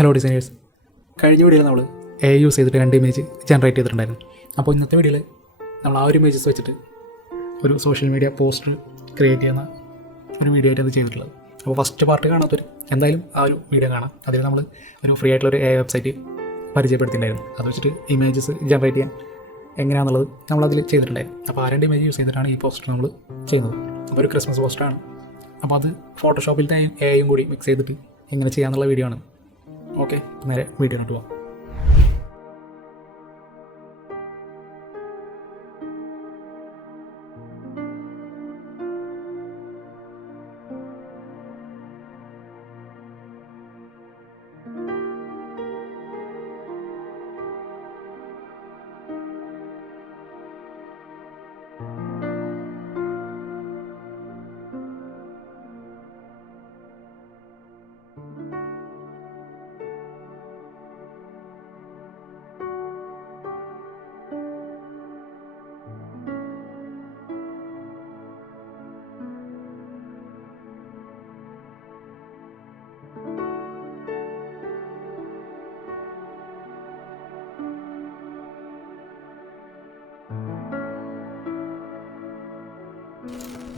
Hello designers, കഴിഞ്ഞ വീഡിയോയിൽ നമ്മൾ AI യൂസ് ചെയ്തിട്ട് 2 ഇമേജ് ജനറേറ്റ് ചെയ്തിട്ടുണ്ടായിരുന്നു. അപ്പോൾ ഇന്നത്തെ വീഡിയോയിൽ നമ്മൾ ആ ഒരു ഇമേജസ് വെച്ചിട്ട് ഒരു സോഷ്യൽ മീഡിയ പോസ്റ്റർ ക്രിയേറ്റ് ചെയ്യുന്ന ഒരു വീഡിയോ ആയിട്ട് അത് ചെയ്തിട്ടുള്ളത്. അപ്പോൾ ഫസ്റ്റ് പാർട്ട് കാണാത്തൊരു എന്തായാലും ആ ഒരു വീഡിയോ കാണാം. അതിൽ നമ്മൾ ഒരു ഫ്രീ ആയിട്ടുള്ളൊരു AI വെബ്സൈറ്റ് പരിചയപ്പെടുത്തിയിട്ടുണ്ടായിരുന്നു. അത് വെച്ചിട്ട് ഇമേജസ് ജനറേറ്റ് ചെയ്യാൻ എങ്ങനെയാണെന്നുള്ളത് നമ്മളതിൽ ചെയ്തിട്ടുണ്ടായിരുന്നു. അപ്പോൾ ആ 2 ഇമേജ് യൂസ് ചെയ്തിട്ടാണ് ഈ പോസ്റ്റർ നമ്മൾ ചെയ്യുന്നത്. അപ്പോൾ ഒരു ക്രിസ്മസ് പോസ്റ്ററാണ്. അപ്പോൾ അത് ഫോട്ടോഷോപ്പിലത്തെ AIയും കൂടി മിക്സ് ചെയ്തിട്ട് എങ്ങനെ ചെയ്യാമെന്നുള്ള വീഡിയോ ആണ്. ഓക്കെ, നേരെ വീഡിയോയിലോട്ട് പോകാം.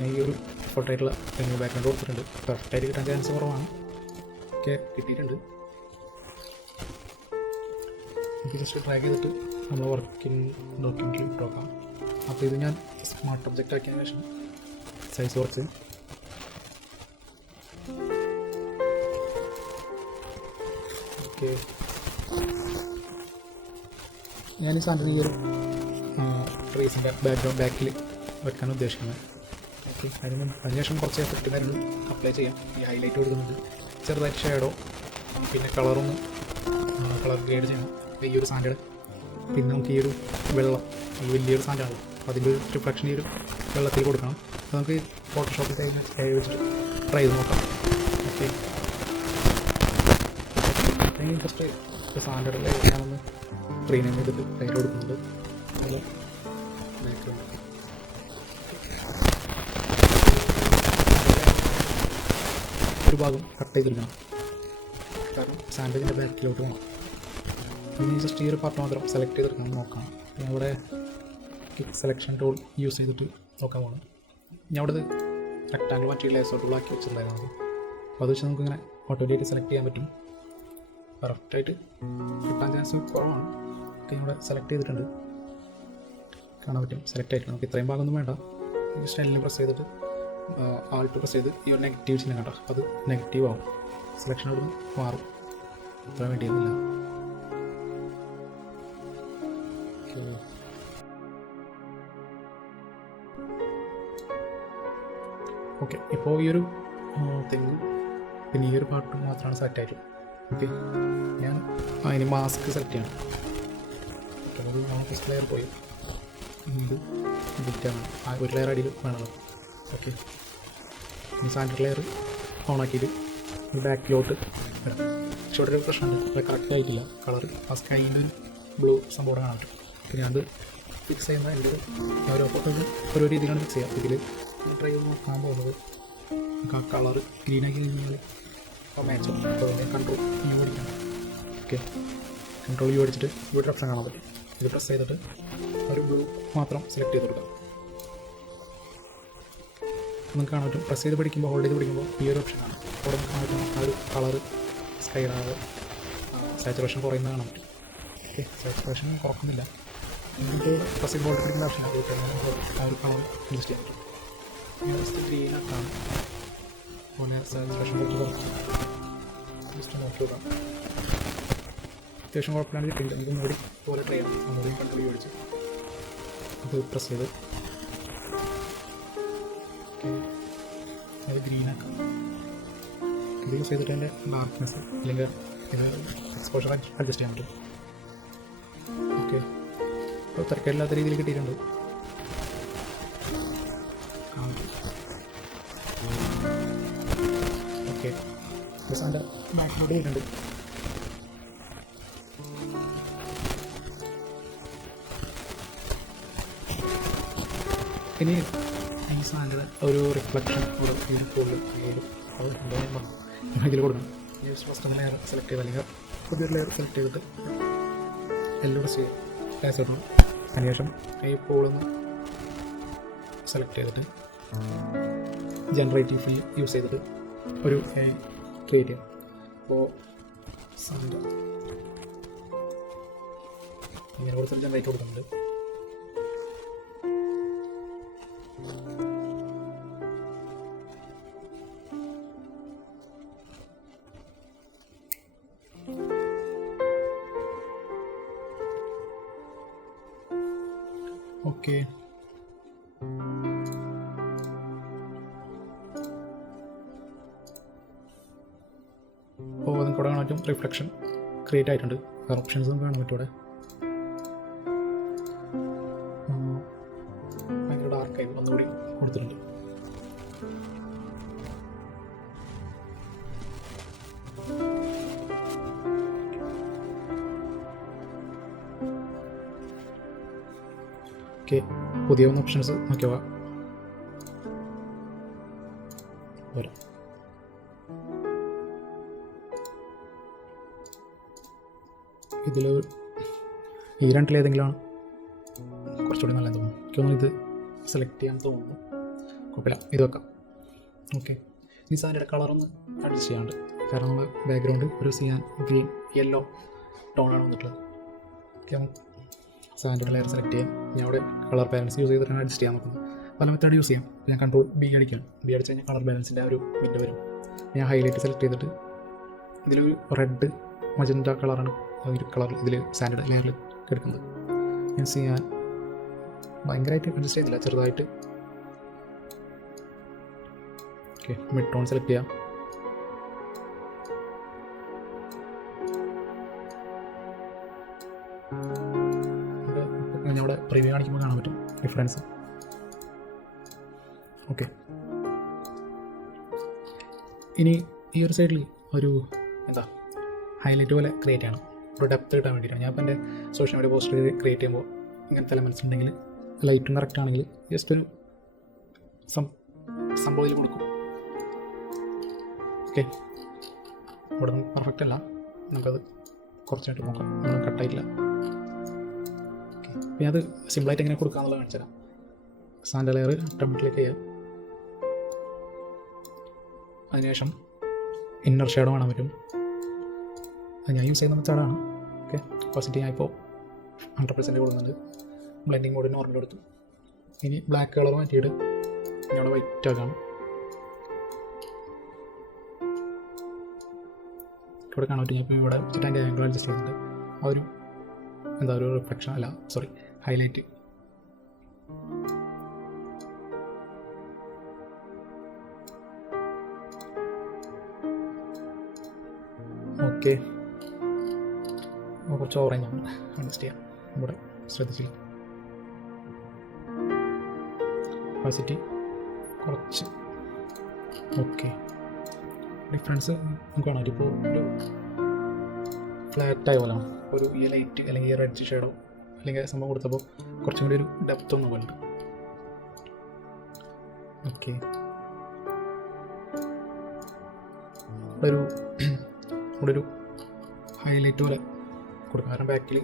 ഈ ഒരു ഫോട്ടോ ആയിട്ടുള്ള ബാക്ക്ഗ്രൗണ്ട് കൊടുത്തിട്ടുണ്ട്. പെർഫെക്റ്റായിട്ട് കിട്ടാൻ ചാൻസ് കുറവാണ്. ഓക്കെ, കിട്ടിയിട്ടുണ്ട്. നമുക്ക് ജസ്റ്റ് ട്രാക്ക് ചെയ്തിട്ട് നമ്മൾ വർക്കിംഗ് ഡോക്യുമെൻറ്റിൽ നോക്കാം. അപ്പോൾ ഇത് ഞാൻ സ്മാർട്ട് ഒബ്ജക്റ്റ് ആക്കിയതിന് ശേഷം സൈസ് കുറച്ച് ഓക്കെ. ഞാൻ ഈ സാധനത്തിന് ഈ ഒരു ട്രീസിൻ്റെ ബാക്കിൽ വെക്കാൻ ഉദ്ദേശിക്കുന്നത്. ഓക്കെ, അതിനുശേഷം കുറച്ച് എഫക്റ്റ് കാര്യങ്ങൾ അപ്ലൈ ചെയ്യാം. ഈ ഹൈലൈറ്റ് കൊടുക്കുന്നുണ്ട്, ചെറുതായിട്ട് ഷേഡോ, പിന്നെ കളറൊന്ന് കളർ ഗ്രേഡ് ചെയ്യണം ഈ ഒരു സാൻഡ്. പിന്നെ നമുക്ക് ഈ ഒരു വെള്ളം വലിയൊരു സാൻഡാണ്, അതിൻ്റെ ഒരു റിഫ്ലക്ഷൻ ഈ ഒരു വെള്ളത്തിൽ കൊടുക്കണം. അത് നമുക്ക് ഫോട്ടോഷോപ്പിൽ വെച്ചിട്ട് ട്രൈ ചെയ്ത് നോക്കാം. ഓക്കെ, ജസ്റ്റ് സാൻഡുകളിൽ ഞാനൊന്ന് പ്രീമിയം ചെയ്തിട്ട് പേര് കൊടുക്കുന്നുണ്ട്. അത് ബാക്ക്ഗ്രൗണ്ട് ഒരു ഭാഗം കട്ട് ചെയ്തെടുക്കണം, കാരണം സാൻഡ്വിച്ചിൻ്റെ ബാക്കിലോട്ട് പോകണം. ഇനി ജസ്റ്റ് ഈ ഒരു പാർട്ട് മാത്രം സെലക്ട് ചെയ്തെടുക്കണം നോക്കാം. പിന്നെ ഇവിടെ കിക്ക് സെലക്ഷൻ ടൂൾ യൂസ് ചെയ്തിട്ട് നോക്കാൻ പോകണം. ഞാൻ അവിടെ റെക്ടാങ്കിൾ മറ്റൊരു ലേസർ ടൂൾ ആക്കി വെച്ചിട്ടുണ്ടായിരുന്നു. അപ്പോൾ അത് വെച്ച് നമുക്കിങ്ങനെ ഓട്ടോമാറ്റിക്കായിട്ട് സെലക്ട് ചെയ്യാൻ പറ്റും. പെർഫെക്റ്റായിട്ട് കിട്ടാൻ ചാൻസ് കുറവാണ്. ഓക്കെ, ഇവിടെ സെലക്ട് ചെയ്തിട്ടുണ്ട്, കാണാൻ പറ്റും സെലക്ട് ആയിട്ട്. നമുക്ക് ഇത്രയും ഭാഗമൊന്നും വേണ്ട. സ്റ്റൈലിൽ പ്രസ് ചെയ്തിട്ട് ആൾട്ട് പ്രസ് ചെയ്ത് ഈ ഒരു നെഗറ്റീവ് ചിഹ്നം കണ്ടോ, അത് നെഗറ്റീവ് ആവും. സെലക്ഷൻ അവിടെ നിന്ന് മാറും. അത്ര വേണ്ടിയൊന്നുമില്ല. ഓക്കെ, ഇപ്പോൾ ഈ ഒരു തെങ്ങ് പിന്നെ ഈ ഒരു പാർട്ട് മാത്രമാണ് സെലക്ട് ആയിട്ടുള്ളത്. ഓക്കെ, ഞാൻ അതിന് മാസ്ക് സെലക്ട് ചെയ്യണം. അപ്പോൾ നമുക്ക് ലെയർ പോയി ഇത് ഡിറ്റാണ് ആ ഒരു ലെയർ അടിയിൽ വേണമല്ലോ. ഓക്കെ, ഈ സാൻഡ് ലെയർ ഓണാക്കിയിട്ട് ഈ ബാക്കിലോട്ട് വരാം. പക്ഷേ ഇവിടെ ഒരു പ്രശ്നമാണ്, അത് കറക്റ്റ് ആയിട്ടില്ല. കളർ ആ സ്കൈൻ്റെ ഒരു ബ്ലൂ സംഭവം കാണാൻ പറ്റും. പിന്നെ അത് ഫിക്സ് ചെയ്യുന്ന എൻ്റെ ഓരോ ഫോട്ടോയും ഓരോ രീതിയിലാണ് ഫിക്സ് ചെയ്യുക. ഇതിൽ ട്രൈ ചെയ്ത് നോക്കാൻ പോകുന്നത് നമുക്ക് ആ കളർ ഗ്രീനാക്കി കഴിഞ്ഞാൽ അപ്പോൾ മാച്ചോ. അപ്പോൾ അതിൻ്റെ കൺട്രോൾ യു അടിക്കണം. ഓക്കെ, കൺട്രോൾ യു അടിച്ചിട്ട് ഇവിടെ ഓപ്ഷൻ കാണാൻ പറ്റും. ഇത് പ്രസ് ചെയ്തിട്ട് ഒരു ബ്ലൂ മാത്രം സെലക്ട് ചെയ്ത് കൊടുക്കാം. നമുക്ക് കാണാൻ പറ്റും. പ്രസ് ചെയ്ത് പിടിക്കുമ്പോൾ ഹോൾഡ് ചെയ്ത് പിടിക്കുമ്പോൾ ഈ ഒരു ഓപ്ഷൻ കാണാം. അവിടെ നമുക്ക് കാണാൻ പറ്റും ആ ഒരു കളർ സ്കൈ ആകാതെ സാച്ചുറേഷൻ കുറയുന്നത് കാണാൻ പറ്റും. ഓക്കെ, സാച്ചുറേഷൻ കുറക്കുന്നില്ല. നമുക്ക് പ്രസ് ചെയ്ത് ഹോൾഡ് പിടിക്കുന്ന ഓപ്ഷൻ ആ ഒരു കളർ അഡ്ജസ്റ്റ് ചെയ്യാൻ പറ്റും. ജസ്റ്റ് ഗ്രീനാക്കാണ് പോലെ സാച്ചുറേഷൻ കുറച്ച് ജസ്റ്റ് നോക്കി നോക്കാം. അത്യാവശ്യം കുഴപ്പമില്ലാണ്ട് കിട്ടിയില്ല. നമുക്ക് ഒന്നുകൂടി പോലെ ട്രൈ ചെയ്യാം. ഒന്നുകൂടി കൺട്രോൾ മേടിച്ച് അത് പ്രസ് ചെയ്ത് അത് ഗ്രീനാക്കാം. ഇത് യൂസ് ചെയ്തിട്ട് എൻ്റെ ഡാർക്ക്നെസ് അല്ലെങ്കിൽ ഇത് എക്സ്പോഷർ അഡ്ജസ്റ്റ് ചെയ്യാൻ പറ്റും. ഓക്കെ, അപ്പോൾ തിരക്കില്ലാത്ത രീതിയിൽ കിട്ടിയിട്ടുണ്ട്. ഓക്കെ, എൻ്റെ ബാക്കിലോട്ട് ചെയ്തിട്ടുണ്ട്. ഇനി ഈ സാധനങ്ങളുടെ ഒരു റിഫ്ലക്ഷൻ ഇവിടെ ഇതിൽ കൊടുക്കണം. ജസ്റ്റ് ഫസ്റ്റ് ലെയർ സെലക്ട് ചെയ്ത് അല്ലെങ്കിൽ പുതിയൊരു ലെയർ സെലക്ട് ചെയ്തിട്ട് എല്ലാം ചെയ്യാം ലേസ് ഇടണം. അതിനുശേഷം ഈ പൂളൊന്ന് സെലക്ട് ചെയ്തിട്ട് ജനറേറ്റീവ് ഫിൽ യൂസ് ചെയ്തിട്ട് ഒരു ക്രിയേറ്റ് ചെയ്യാം. അപ്പോൾ സാൻഡ ഇങ്ങനെ കൊടുത്തിട്ട് ജനറേറ്റ് കൊടുക്കുന്നുണ്ട്. ഓക്കെ, അപ്പോൾ നിങ്ങൾക്ക് ഇവിടെ കാണാൻ പറ്റും റിഫ്ലക്ഷൻ ക്രിയേറ്റ് ആയിട്ടുണ്ട്. വേറെ ഓപ്ഷൻസും കാണാൻ പറ്റും ഇവിടെ. ഭയങ്കര ഡാർക്കായി ഒന്നുകൂടി കൊടുത്തിട്ടുണ്ട്. ഓക്കെ, പുതിയ ഒന്ന് ഓപ്ഷൻസ് നോക്കിയാൽ വരാം. ഇതിൽ ഈ രണ്ടിലേതെങ്കിലുമാണ് കുറച്ചുകൂടി നല്ലത് തോന്നുന്നു. എനിക്കൊന്നും ഇത് സെലക്ട് ചെയ്യാൻ തോന്നുന്നു. കുഴപ്പമില്ല, ഇത് വെക്കാം. ഓക്കെ, ഈ സാരിയുടെ കളറൊന്ന് അഡ്ജസ്റ്റ് ചെയ്യാണ്ട്, കാരണം നമ്മൾ ബാക്ക്ഗ്രൗണ്ട് ഒരു സിയാൻ ഗ്രീൻ യെല്ലോ ടോണാണ് വന്നിട്ടുള്ളത്. ഓക്കെ, സാൻഡിയുടെ ലെയർ സെലക്ട് ചെയ്യാം. ഞാൻ അവിടെ കളർ ബാലൻസ് യൂസ് ചെയ്തിട്ടാണ് അഡ്ജസ്റ്റ് ചെയ്യാൻ നോക്കുന്നത്. പല മെത്തേഡ് യൂസ് ചെയ്യാം. ഞാൻ കൺട്രോൾ ബി അടിക്കുകയാണ്. ബി അടിച്ച് കഴിഞ്ഞാൽ കളർ ബാലൻസിൻ്റെ ആ ഒരു വിൻഡോ വരും. ഞാൻ ഹൈലൈറ്റ് സെലക്ട് ചെയ്തിട്ട് ഇതിലൊരു റെഡ് മജന്ത കളറാണ് ഒരു കളർ ഇതിൽ സാൻഡിയുടെ ലെയറിൽ എടുക്കുന്നത്. ഞാൻ ചെയ്യാൻ ഭയങ്കരമായിട്ട് അഡ്ജസ്റ്റ് ചെയ്തില്ല, ചെറുതായിട്ട്. ഓക്കെ, മിഡ് ടോൺ സെലക്ട് ചെയ്യാം. അവിടെ പ്രിവ്യൂ കാണിക്കുമ്പോൾ കാണാൻ പറ്റും ഡിഫറൻസ്. ഓക്കെ, ഇനി ഈ ഒരു സൈഡിൽ ഒരു എന്താ ഹൈലൈറ്റ് പോലെ ക്രിയേറ്റ് ചെയ്യണം. ഒരു ഡെപ്ത് കിട്ടാൻ വേണ്ടിയിട്ടാണ്. ഞാൻ ഇപ്പോൾ എൻ്റെ സോഷ്യൽ മീഡിയ പോസ്റ്റർ ക്രിയേറ്റ് ചെയ്യുമ്പോൾ ഇങ്ങനത്തെ എലമെൻറ്റ്സ് ഉണ്ടെങ്കിൽ ലൈറ്റും കറക്റ്റ് ആണെങ്കിൽ ജസ്റ്റ് ഒരു സംഭവം ഇതിൽ കൊടുക്കും. ഓക്കെ, ഇവിടെ നിന്ന് പെർഫെക്റ്റ് അല്ല, നമുക്കത് കുറച്ചായിട്ട് നോക്കാം. ഒന്നും കട്ടായിട്ടില്ല. ഓക്കെ, പിന്നെ അത് സിമ്പിളായിട്ട് എങ്ങനെ കൊടുക്കാമെന്നുള്ളത് കാണിച്ചു തരാം. സാൻഡ് ലെയർ ടെംപ്ലേറ്റ് ചെയ്യാം. അതിനുശേഷം ഇന്നർ ഷേഡോ കാണാൻ പറ്റും. അത് ഞാൻ യൂസ് ചെയ്യുന്ന മെത്തേഡാണ്. ഓക്കെ, പോസിറ്റീവ് ഞാൻ ഇപ്പോൾ 100% കൊടുക്കുന്നുണ്ട്. ബ്ലെൻഡിങ് മോഡ് നോർമൽ കൊടുത്തു. ഇനി ബ്ലാക്ക് കളർ മാറ്റിയിട്ട് ഞാൻ അവിടെ വൈറ്റ് ആക്കാം. ഇവിടെ കാണാൻ പറ്റും. ഞാൻ ഇപ്പോൾ ഇവിടെ വെച്ചിട്ട് അതിൻ്റെ ആംഗിൾ അഡ്ജസ്റ്റ് ചെയ്യുന്നുണ്ട്. ആ ഒരു എന്താ ഒരു റിഫ്ലക്ഷൻ അല്ല, സോറി, ഹൈലൈറ്റ്. ഓക്കെ, കുറച്ച് ഓറഞ്ച് ആണ് അഡ്ജസ്റ്റ് ചെയ്യാം. ഇവിടെ ശ്രദ്ധിച്ചില്ല. ഒപ്പാസിറ്റി കുറച്ച്. ഓക്കെ, ഡിഫറൻസ് നമുക്ക് കാണാം. ഇപ്പോൾ ഒരു ഫ്ലാറ്റായ പോലെയാണ്. ഒരു ഈ ലൈറ്റ് അല്ലെങ്കിൽ ഈ റെഡ് ഷേഡോ അല്ലെങ്കിൽ സംഭവം കൊടുത്തപ്പോൾ കുറച്ചും കൂടി ഒരു ഡെപ്ത് ഒന്നും വേണ്ട. ഓക്കെ, ഇവിടെ ഒരു ഹൈലൈറ്റ് പോലെ കൊടുക്കാം. കാരണം ബാക്കിൽ